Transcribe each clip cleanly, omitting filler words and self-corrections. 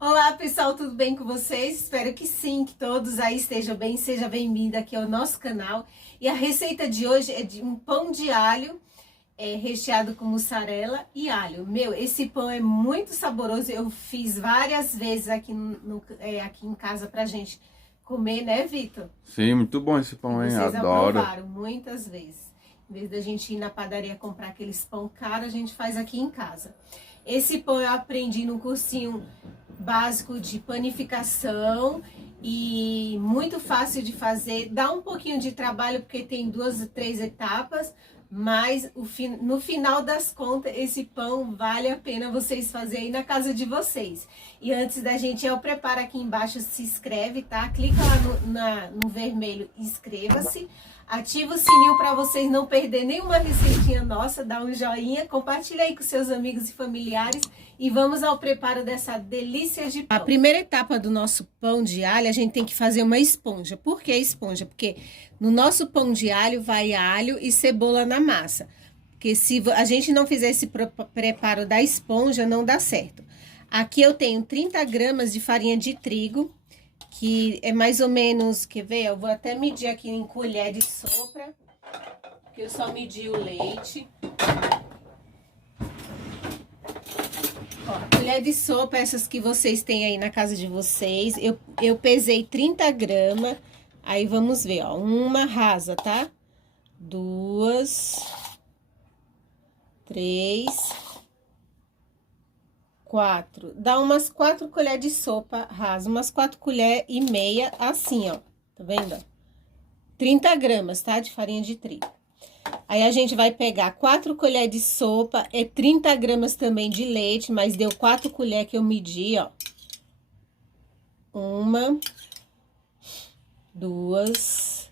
Olá pessoal, tudo bem com vocês? Espero que sim, que todos aí estejam bem. Seja bem-vindo aqui ao nosso canal. E a receita de hoje é de um pão de alho recheado com mussarela e alho. Meu, esse pão é muito saboroso. Eu fiz várias vezes aqui, aqui em casa pra gente comer, né, Vitor? Sim, muito bom esse pão, E hein? vocês Adoro. aprovaram muitas vezes. Em vez da gente ir na padaria comprar aqueles pão caro, a gente faz aqui em casa. Esse pão eu aprendi num cursinho básico de panificação e muito fácil de fazer. Dá um pouquinho de trabalho porque tem 2 ou 3 etapas, mas no final das contas esse pão vale a pena vocês fazerem aí na casa de vocês. E antes da gente ir ao preparo, aqui embaixo se inscreve, tá? Clica lá no vermelho, inscreva-se. Ativa o sininho para vocês não perderem nenhuma receitinha nossa, dá um joinha, compartilha aí com seus amigos e familiares e vamos ao preparo dessa delícia de pão. A primeira etapa do nosso pão de alho, a gente tem que fazer uma esponja. Por que esponja? Porque no nosso pão de alho vai alho e cebola na massa. Porque se a gente não fizer esse preparo da esponja, não dá certo. Aqui eu tenho 30 gramas de farinha de trigo, que é mais ou menos, quer ver? Eu vou até medir aqui em colher de sopa, porque eu só medi o leite. Ó, colher de sopa, essas que vocês têm aí na casa de vocês, eu pesei 30 gramas, aí vamos ver, ó, uma rasa, tá? 2, 3, 4, dá umas 4 colheres de sopa rasa, umas 4 colheres e meia, assim, ó, tá vendo? 30 gramas, tá? De farinha de trigo. Aí a gente vai pegar 4 colheres de sopa, 30 gramas também de leite, mas deu 4 colheres que eu medi, ó. 1, 2,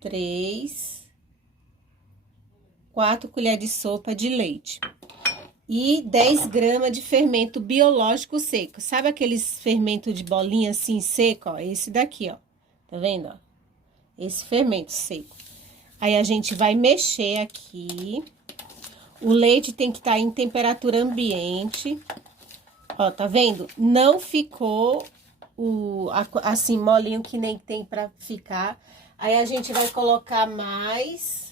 3, 4 colheres de sopa de leite. E 10 gramas de fermento biológico seco. Sabe aqueles fermento de bolinha assim seco, ó? Esse daqui, ó. Tá vendo, ó? Esse fermento seco. Aí a gente vai mexer aqui. O leite tem que estar em temperatura ambiente. Ó, tá vendo? Não ficou assim molinho que nem tem pra ficar. Aí a gente vai colocar mais.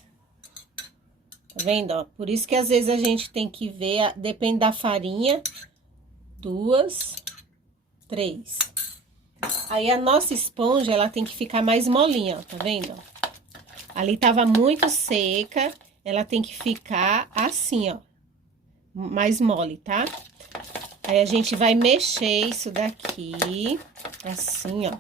Tá vendo, ó? Por isso que às vezes a gente tem que ver, depende da farinha. 2, 3. Aí a nossa esponja, ela tem que ficar mais molinha, ó, tá vendo, ó? Ali tava muito seca, ela tem que ficar assim, ó, mais mole, tá? Aí a gente vai mexer isso daqui, assim, ó,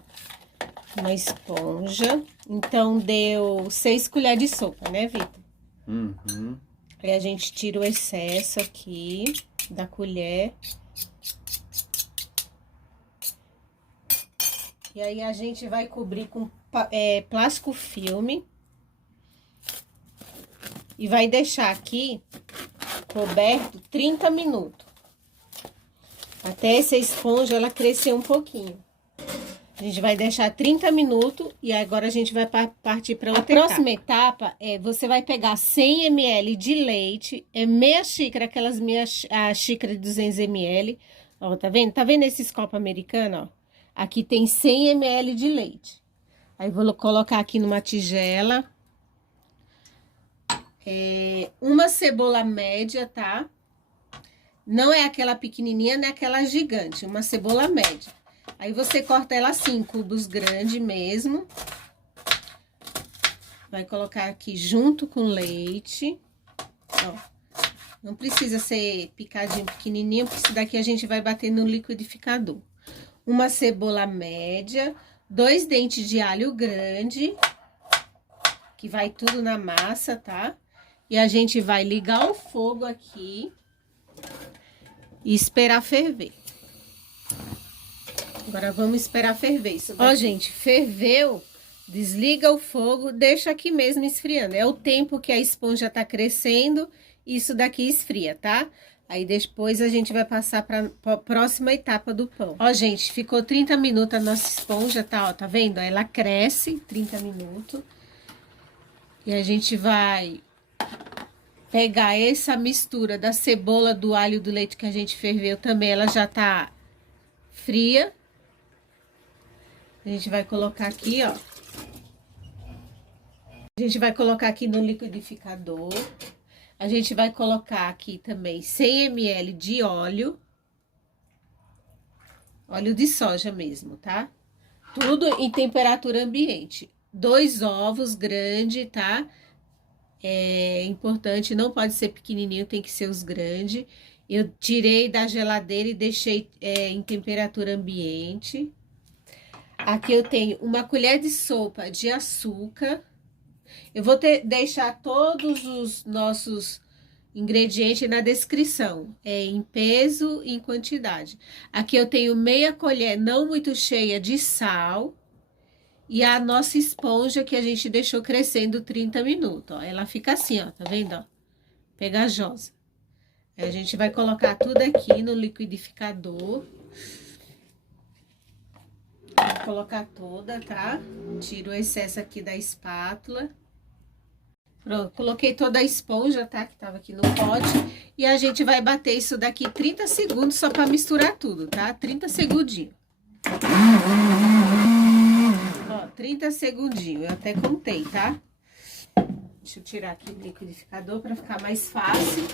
uma esponja. Então, deu 6 colheres de sopa, né, Vitor? Uhum. Aí a gente tira o excesso aqui da colher. E aí a gente vai cobrir com plástico filme. E vai deixar aqui coberto 30 minutos. Até essa esponja ela crescer um pouquinho. A gente vai deixar 30 minutos e agora a gente vai partir para outra etapa. A próxima etapa é, você vai pegar 100 ml de leite, meia xícara, a xícara de 200 ml. Ó, tá vendo? Tá vendo esses copos americanos, ó? Aqui tem 100 ml de leite. Aí vou colocar aqui numa tigela. Uma cebola média, tá? Não é aquela pequenininha, nem aquela gigante, uma cebola média. Aí você corta ela assim, em cubos grandes mesmo. Vai colocar aqui junto com leite. Ó, não precisa ser picadinho pequenininho, porque isso daqui a gente vai bater no liquidificador. Uma cebola média, 2 dentes de alho grande, que vai tudo na massa, tá? E a gente vai ligar o fogo aqui e esperar ferver. Agora vamos esperar ferver isso daqui. Ó, gente, ferveu, desliga o fogo, deixa aqui mesmo esfriando. É o tempo que a esponja tá crescendo, isso daqui esfria, tá? Aí depois a gente vai passar para a próxima etapa do pão. Ó, gente, ficou 30 minutos a nossa esponja, tá? Ó, tá vendo? Ela cresce 30 minutos. E a gente vai pegar essa mistura da cebola, do alho e do leite que a gente ferveu também. Ela já tá fria. A gente vai colocar aqui, ó. A gente vai colocar aqui no liquidificador. A gente vai colocar aqui também 100 ml de óleo. Óleo de soja mesmo, tá? Tudo em temperatura ambiente. 2 ovos grandes, tá? É importante, não pode ser pequenininho, tem que ser os grandes. Eu tirei da geladeira e deixei em temperatura ambiente. Aqui eu tenho uma colher de sopa de açúcar. Eu vou deixar todos os nossos ingredientes na descrição, em peso e em quantidade. Aqui eu tenho meia colher, não muito cheia, de sal. E a nossa esponja que a gente deixou crescendo 30 minutos, ó. Ela fica assim, ó, tá vendo, ó? Pegajosa. Aí a gente vai colocar tudo aqui no liquidificador. Vou colocar toda, tá? Tiro o excesso aqui da espátula. Pronto, coloquei toda a esponja, tá? Que tava aqui no pote. E a gente vai bater isso daqui 30 segundos só pra misturar tudo, tá? 30 segundinhos. Ó, 30 segundinhos, eu até contei, tá? Deixa eu tirar aqui o liquidificador pra ficar mais fácil.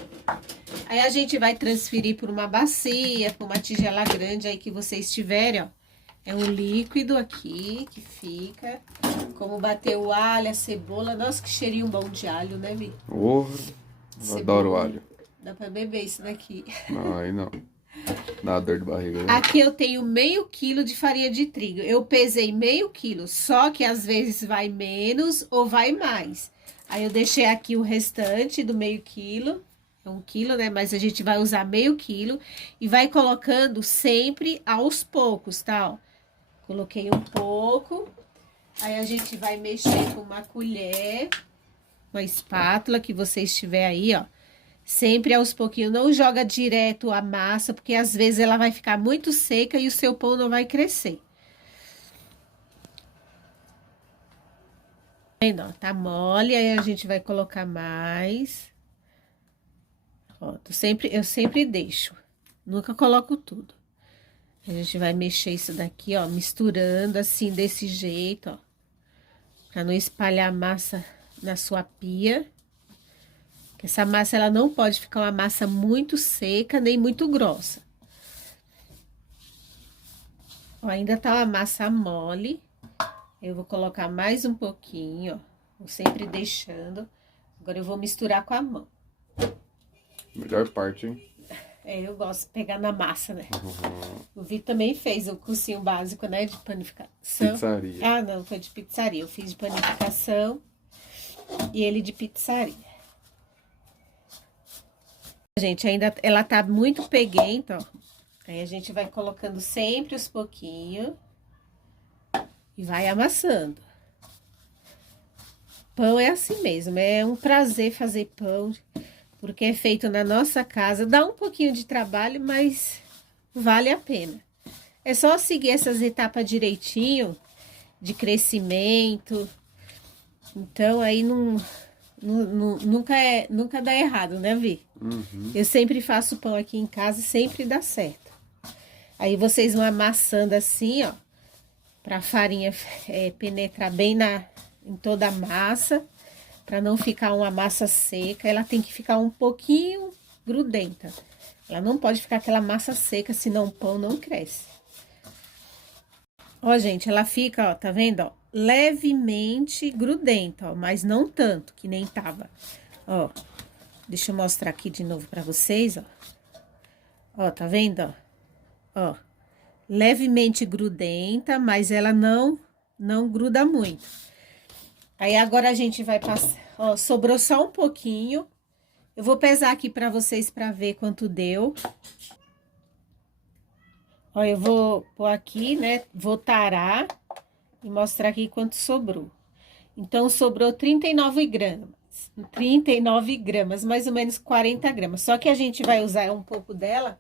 Aí a gente vai transferir por uma bacia, por uma tigela grande aí que vocês tiverem, ó. É um líquido aqui que fica. Como bater o alho, a cebola. Nossa, que cheirinho bom de alho, né, Mi? Oh, eu adoro alho. Dá pra beber isso daqui. Não, aí não. Dá dor de barriga, né? Aqui eu tenho meio quilo de farinha de trigo. Eu pesei meio quilo, só que às vezes vai menos ou vai mais. Aí eu deixei aqui o restante do meio quilo. É 1 quilo, né? Mas a gente vai usar meio quilo. E vai colocando sempre aos poucos, tá? Ó. Coloquei um pouco. Aí a gente vai mexer com uma colher, uma espátula que vocês tiver aí, ó. Sempre aos pouquinhos, não joga direto a massa, porque às vezes ela vai ficar muito seca e o seu pão não vai crescer. Vendo, ó, tá mole, aí a gente vai colocar mais. Ó, eu sempre deixo, nunca coloco tudo. A gente vai mexer isso daqui, ó, misturando assim, desse jeito, ó. Pra não espalhar a massa na sua pia. Essa massa, ela não pode ficar uma massa muito seca, nem muito grossa. Ó, ainda tá uma massa mole. Eu vou colocar mais um pouquinho, ó. Vou sempre deixando. Agora eu vou misturar com a mão. Melhor parte, hein? Eu gosto de pegar na massa, né? O Vitor também fez o cursinho básico, né? De panificação. Pizzaria. Ah, não, foi de pizzaria. Eu fiz de panificação e ele de pizzaria. Gente, ainda ela tá muito peguenta, ó. Aí a gente vai colocando sempre os pouquinhos e vai amassando. Pão é assim mesmo, é um prazer fazer pão, porque é feito na nossa casa. Dá um pouquinho de trabalho, mas vale a pena. É só seguir essas etapas direitinho, de crescimento. Então, aí nunca dá errado, né, Vi? Uhum. Eu sempre faço pão aqui em casa e sempre dá certo. Aí vocês vão amassando assim, ó, pra farinha penetrar bem em toda a massa, pra não ficar uma massa seca. Ela tem que ficar um pouquinho grudenta. Ela não pode ficar aquela massa seca, senão o pão não cresce. Ó, gente, ela fica, ó, tá vendo, ó? Levemente grudenta, ó, mas não tanto, que nem tava. Ó, deixa eu mostrar aqui de novo pra vocês, ó. Ó, tá vendo, ó? Ó, levemente grudenta, mas ela não gruda muito. Aí agora a gente vai passar, ó, sobrou só um pouquinho. Eu vou pesar aqui pra vocês pra ver quanto deu. Ó, eu vou pôr aqui, né, vou tarar e mostrar aqui quanto sobrou. Então, sobrou 39 gramas. 39 gramas, mais ou menos 40 gramas. Só que a gente vai usar um pouco dela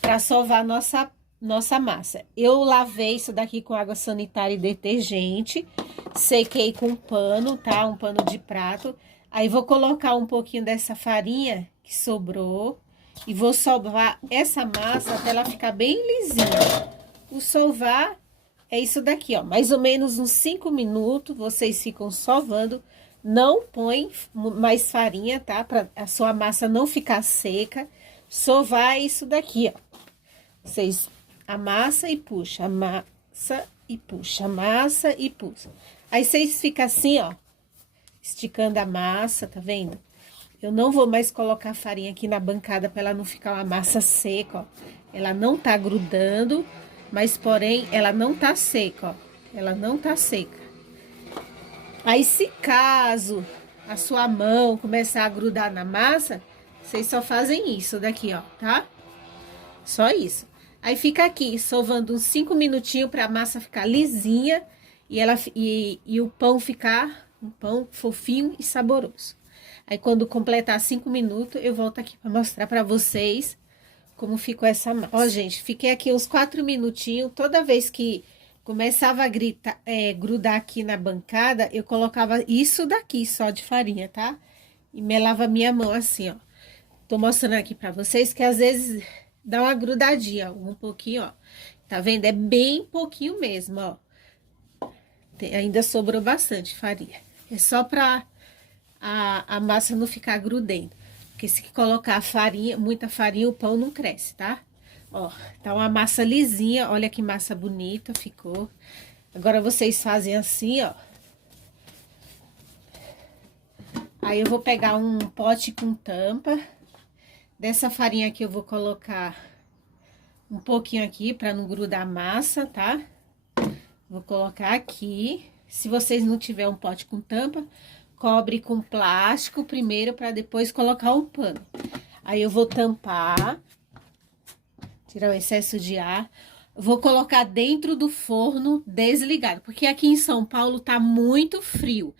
para sovar nossa massa. Eu lavei isso daqui com água sanitária e detergente. Sequei com um pano, tá? Um pano de prato. Aí, vou colocar um pouquinho dessa farinha que sobrou. E vou sovar essa massa até ela ficar bem lisinha. sovar é isso daqui, ó. Mais ou menos uns 5 minutos, vocês ficam sovando. Não põe mais farinha, tá? Pra a sua massa não ficar seca. Sovar é isso daqui, ó. Vocês amassa e puxa, amassa e puxa, amassa e puxa. Aí vocês ficam assim, ó, esticando a massa, tá vendo? Eu não vou mais colocar farinha aqui na bancada para ela não ficar uma massa seca, ó. Ela não tá grudando, mas porém ela não tá seca, ó. Ela não tá seca. Aí se caso a sua mão começar a grudar na massa, vocês só fazem isso daqui, ó, tá? Só isso. Aí fica aqui, sovando uns 5 minutinhos para a massa ficar lisinha e o pão ficar um pão fofinho e saboroso. Aí quando completar 5 minutos, eu volto aqui para mostrar para vocês como ficou essa massa. Ó, gente, fiquei aqui uns 4 minutinhos. Toda vez que começava a grudar aqui na bancada, eu colocava isso daqui só de farinha, tá? E melava minha mão assim, ó. Tô mostrando aqui para vocês que às vezes dá uma grudadinha, um pouquinho, ó. Tá vendo? É bem pouquinho mesmo, ó. Ainda sobrou bastante farinha. É só pra a massa não ficar grudendo. Porque se colocar farinha, muita farinha, o pão não cresce, tá? Ó, tá uma massa lisinha. Olha que massa bonita ficou. Agora vocês fazem assim, ó. Aí eu vou pegar um pote com tampa. Dessa farinha aqui eu vou colocar um pouquinho aqui para não grudar a massa, tá? Vou colocar aqui. Se vocês não tiver um pote com tampa, cobre com plástico primeiro para depois colocar o pano. Aí eu vou tampar, tirar o excesso de ar. Vou colocar dentro do forno desligado, porque aqui em São Paulo tá muito frio.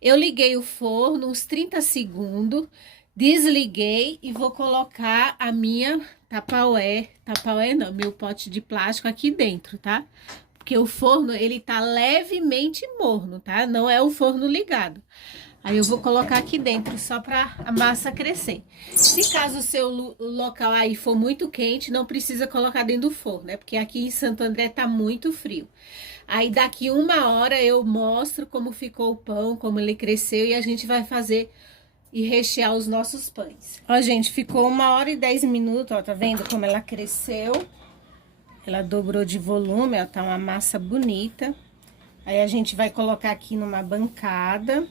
Eu liguei o forno uns 30 segundos. Desliguei e vou colocar a minha Tupperware não, meu pote de plástico aqui dentro, tá? Porque o forno, ele tá levemente morno, tá? Não é o forno ligado. Aí eu vou colocar aqui dentro só pra a massa crescer. Se caso o seu local aí for muito quente, não precisa colocar dentro do forno, né? Porque aqui em Santo André tá muito frio. Aí daqui 1 hora eu mostro como ficou o pão, como ele cresceu e a gente vai fazer e rechear os nossos pães. Ó, gente, ficou 1 hora e 10 minutos, ó, tá vendo como ela cresceu? Ela dobrou de volume, ó, tá uma massa bonita. Aí a gente vai colocar aqui numa bancada.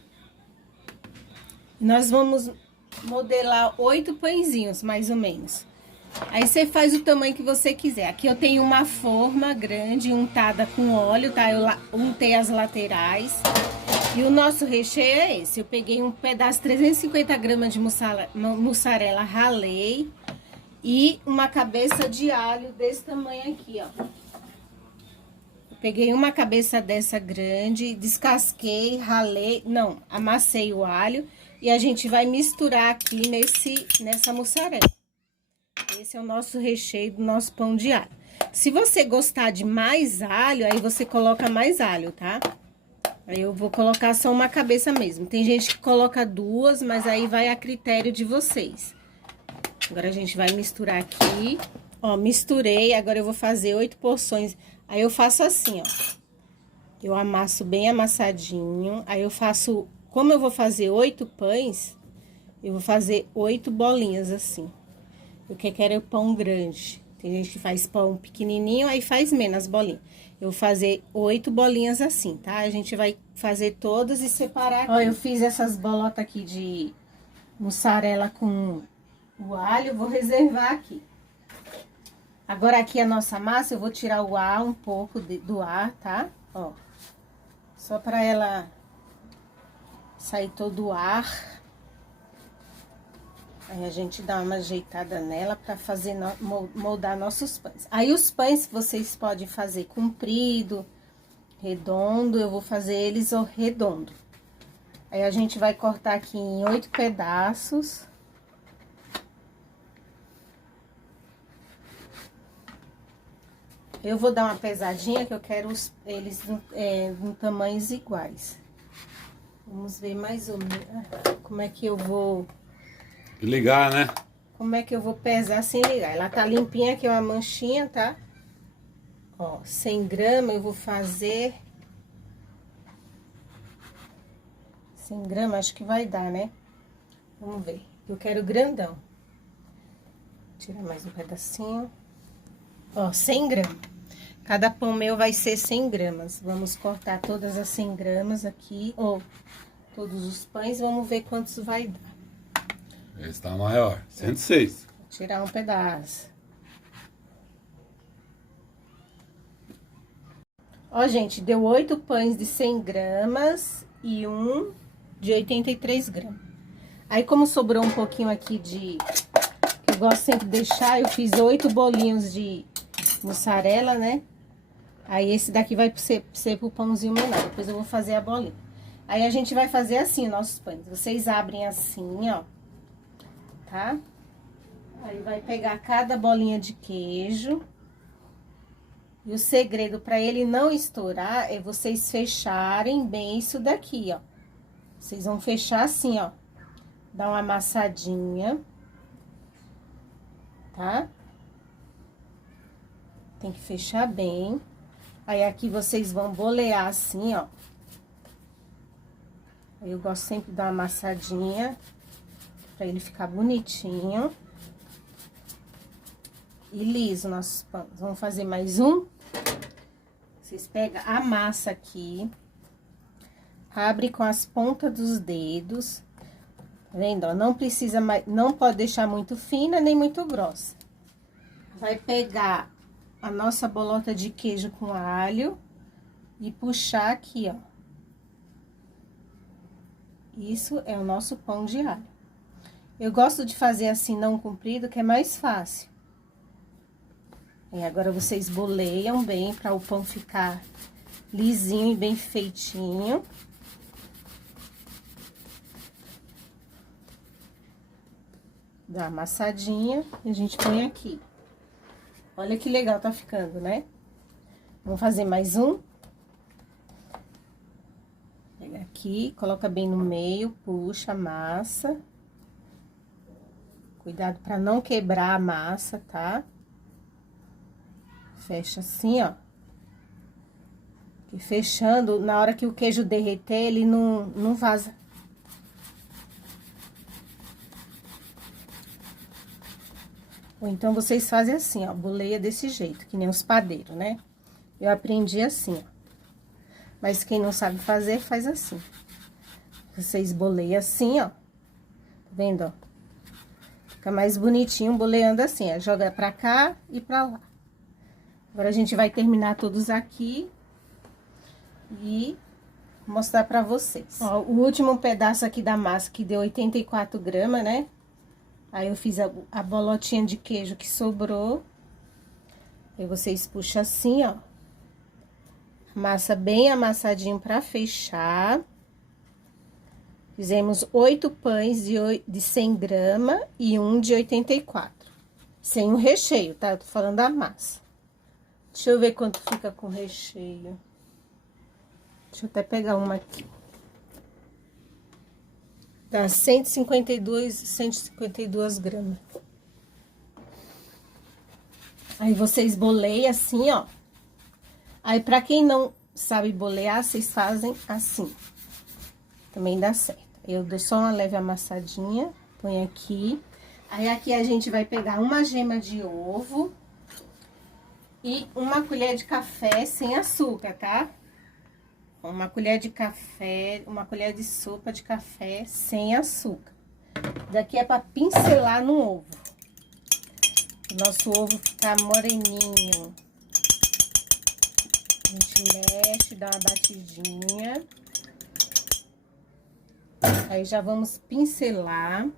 Nós vamos modelar 8 pãezinhos, mais ou menos. Aí você faz o tamanho que você quiser. Aqui eu tenho uma forma grande, untada com óleo, tá? Eu untei as laterais. E o nosso recheio é esse. Eu peguei um pedaço, 350 gramas de mussarela, ralei. E uma cabeça de alho desse tamanho aqui, ó. Eu peguei uma cabeça dessa grande, descasquei, ralei, não, amassei o alho. E a gente vai misturar aqui nessa mussarela. Esse é o nosso recheio do nosso pão de alho. Se você gostar de mais alho, aí você coloca mais alho, tá? Aí eu vou colocar só uma cabeça mesmo. Tem gente que coloca 2, mas aí vai a critério de vocês. Agora a gente vai misturar aqui. Ó, misturei, agora eu vou fazer 8 porções. Aí eu faço assim, ó. Eu amasso bem amassadinho. Aí eu faço, como eu vou fazer 8 pães, eu vou fazer 8 bolinhas assim. Eu quero pão grande. Tem gente que faz pão pequenininho, aí faz menos bolinhas. Eu vou fazer 8 bolinhas assim, tá? A gente vai fazer todas e separar aqui. Ó, eu fiz essas bolotas aqui de mussarela com o alho, vou reservar aqui. Agora aqui a nossa massa, eu vou tirar o ar um pouco do ar, tá? Ó, só pra ela sair todo o ar. Aí a gente dá uma ajeitada nela pra fazer, moldar nossos pães. Aí os pães vocês podem fazer comprido, redondo, eu vou fazer eles redondo. Aí a gente vai cortar aqui em 8 pedaços. Eu vou dar uma pesadinha que eu quero eles em tamanhos iguais. Vamos ver mais ou menos como é que eu vou... Ligar, né? Como é que eu vou pesar sem ligar? Ela tá limpinha aqui, uma manchinha, tá? Ó, 100 gramas eu vou fazer... 100 gramas acho que vai dar, né? Vamos ver. Eu quero grandão. Tirar mais um pedacinho. Ó, 100 gramas. Cada pão meu vai ser 100 gramas. Vamos cortar todas as 100 gramas aqui, ou todos os pães, vamos ver quantos vai dar. Esse tá maior, 106. Vou tirar um pedaço. Ó, gente, deu 8 pães de 100 gramas e um de 83 gramas. Aí, como sobrou um pouquinho aqui de... Eu gosto sempre de deixar, eu fiz 8 bolinhos de mussarela, né? Aí, esse daqui vai ser pro pãozinho menor. Depois eu vou fazer a bolinha. Aí, a gente vai fazer assim, nossos pães. Vocês abrem assim, ó. Tá? Aí, vai pegar cada bolinha de queijo. E o segredo para ele não estourar é vocês fecharem bem isso daqui, ó. Vocês vão fechar assim, ó. Dá uma amassadinha. Tá? Tem que fechar bem. Aí, aqui vocês vão bolear assim, ó. Aí, eu gosto sempre de dar uma amassadinha, pra ele ficar bonitinho. E liso nossos pães. Vamos fazer mais um. Vocês pegam a massa aqui. Abre com as pontas dos dedos. Tá vendo, ó? Não precisa mais, não pode deixar muito fina, nem muito grossa. Vai pegar a nossa bolota de queijo com alho e puxar aqui, ó. Isso é o nosso pão de alho. Eu gosto de fazer assim, não comprido, que é mais fácil. E agora vocês boleiam bem para o pão ficar lisinho e bem feitinho. Dá uma amassadinha e a gente põe aqui. Olha que legal tá ficando, né? Vamos fazer mais um. Pega aqui, coloca bem no meio, puxa a massa. Cuidado pra não quebrar a massa, tá? Fecha assim, ó. E fechando, na hora que o queijo derreter, ele não vaza. Ou então, vocês fazem assim, ó, boleia desse jeito, que nem os padeiros, né? Eu aprendi assim, ó. Mas quem não sabe fazer, faz assim. Vocês boleiam assim, ó. Tá vendo, ó? Fica mais bonitinho boleando assim, ó. Joga pra cá e pra lá. Agora, a gente vai terminar todos aqui e mostrar pra vocês. Ó, o último pedaço aqui da massa, que deu 84 gramas, né? Aí, eu fiz a bolotinha de queijo que sobrou. Aí, vocês puxam assim, ó. Massa bem amassadinho pra fechar. Fizemos 8 pães de 100 gramas e um de 84. Sem o recheio, tá? Eu tô falando da massa. Deixa eu ver quanto fica com recheio. Deixa eu até pegar uma aqui. Dá 152 gramas. Aí, vocês boleiam assim, ó. Aí, pra quem não sabe bolear, vocês fazem assim. Também dá certo. Eu dou só uma leve amassadinha, põe aqui. Aí, aqui a gente vai pegar uma gema de ovo e uma colher de café sem açúcar, tá? Uma colher de café, uma colher de sopa de café sem açúcar. Daqui é pra pincelar no ovo. O nosso ovo ficar moreninho. A gente mexe, dá uma batidinha. Aí, já vamos pincelar.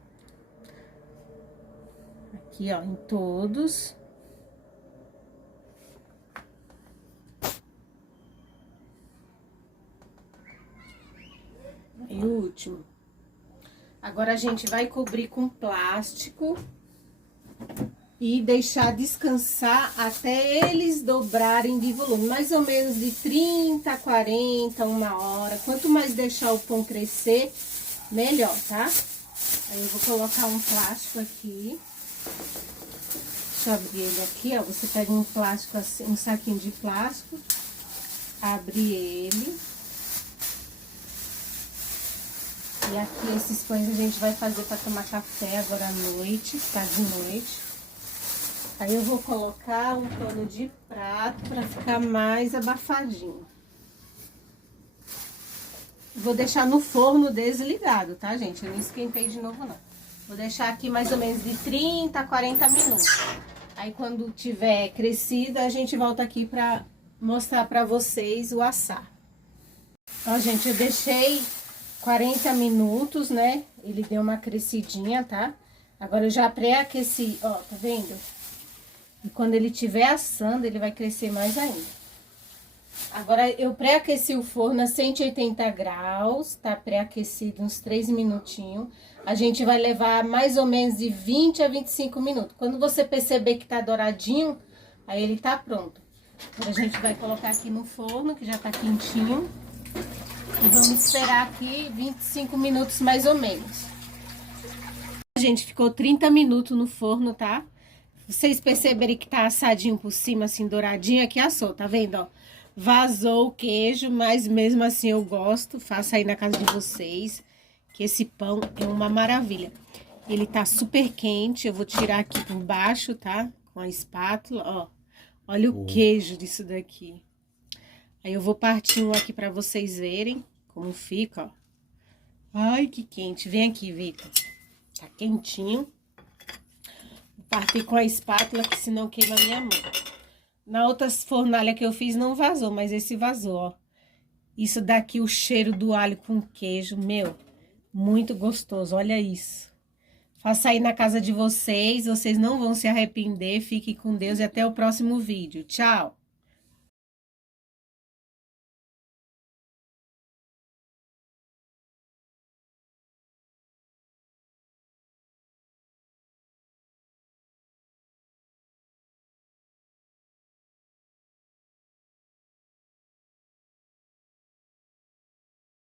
Aqui, ó, em todos. E o último. Agora, a gente vai cobrir com plástico e deixar descansar até eles dobrarem de volume. Mais ou menos de 30 a 40, uma hora. Quanto mais deixar o pão crescer, melhor, tá? Aí, eu vou colocar um plástico aqui. deixa eu abrir ele aqui, ó. Você pega um plástico assim, um saquinho de plástico, abre ele. E aqui esses pães a gente vai fazer para tomar café agora à noite, tá de noite. Aí eu vou colocar um pano de prato para ficar mais abafadinho. Vou deixar no forno desligado, tá, gente? Eu não esquentei de novo, não. Vou deixar aqui mais ou menos de 30 a 40 minutos. Aí, quando tiver crescido, a gente volta aqui pra mostrar pra vocês o assar. Ó, gente, eu deixei 40 minutos, né? Ele deu uma crescidinha, tá? Agora, eu já pré-aqueci, ó, tá vendo? E quando ele estiver assando, ele vai crescer mais ainda. Agora, eu pré-aqueci o forno a 180 graus, tá pré-aquecido uns 3 minutinhos. A gente vai levar mais ou menos de 20 a 25 minutos. Quando você perceber que tá douradinho, aí ele tá pronto. Agora, a gente vai colocar aqui no forno, que já tá quentinho. E vamos esperar aqui 25 minutos mais ou menos. A gente ficou 30 minutos no forno, tá? Vocês perceberem que tá assadinho por cima, assim, douradinho, aqui assou, tá vendo, ó? Vazou o queijo, mas mesmo assim eu gosto. Faça aí na casa de vocês, que esse pão é uma maravilha. Ele tá super quente, eu vou tirar aqui por baixo, tá? Com a espátula, ó. Olha o queijo disso daqui. Aí eu vou partir um aqui pra vocês verem como fica, ó. Ai, que quente. Vem aqui, Vitor. Tá quentinho. Vou partir com a espátula, que senão queima a minha mão. Na outra fornalha que eu fiz não vazou, mas esse vazou, ó. Isso daqui, o cheiro do alho com queijo, meu, muito gostoso, olha isso. Faça aí na casa de vocês, vocês não vão se arrepender. Fiquem com Deus e até o próximo vídeo. Tchau!